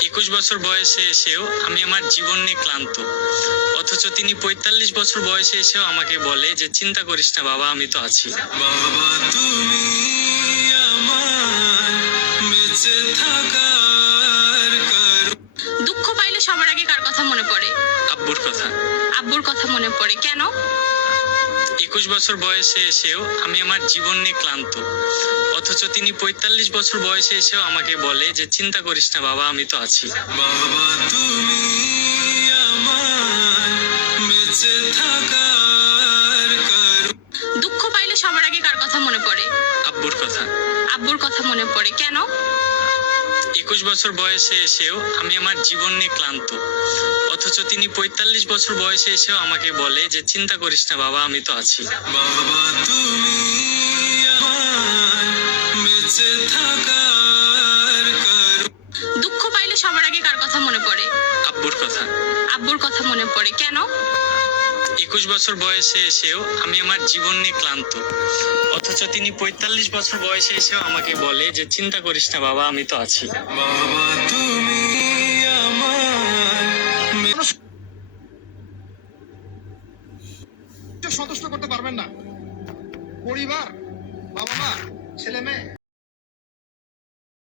21 বছর বয়সে এসেও আমি আমার জীবন নিয়ে ক্লান্ত, অথচ তিনি 45 বছর বয়সে এসেও আমাকে বলে যে চিন্তা করিস না বাবা, আমি তো আছি। বাবা তুমি আমার বেঁচে থাকার কারণ। দুঃখ পাইলে সবার আগে কার কথা মনে পড়ে? আব্বুর কথা। আব্বুর কথা মনে পড়ে কেন? 21 বছর বয়সে এসেও আমি আমার জীবন নিয়ে ক্লান্ত, অথচ তিনি 45 বছর বয়সে এসেও আমাকে বলে যে চিন্তা করিস না বাবা, আমি তো আছি। বাবা তুমি আমার বেঁচে থাকার কারণ। দুঃখ পাইলে সবার আগে কার কথা মনে পড়ে? আব্বুর কথা। আব্বুর কথা মনে পড়ে কেন? 21 বছর বয়সে এসেও আমি আমার জীবন নিয়ে ক্লান্ত, অথচ তিনি 45 বছর বয়সে এসেও আমাকে বলে যে চিন্তা করিস না বাবা, আমি তো আছি। বাবা তুমি আমার বেঁচে থাকার কারণ। দুঃখ পাইলে সবার আগে কার কথা মনে পড়ে? আব্বুর কথা। আব্বুর কথা মনে পড়ে কেন? 21 বছর বয়সে এসেও আমি আমার জীবন নিয়ে ক্লান্ত, অথচ তিনি 45 বছর বয়সে এসেও আমাকে বলে যে চিন্তা করিস না বাবা, আমি তো আছি। বাবা তুমি আমার সন্তুষ্ট করতে পারবেন না। পরিবার, বাবা মা, ছেলে মেয়ে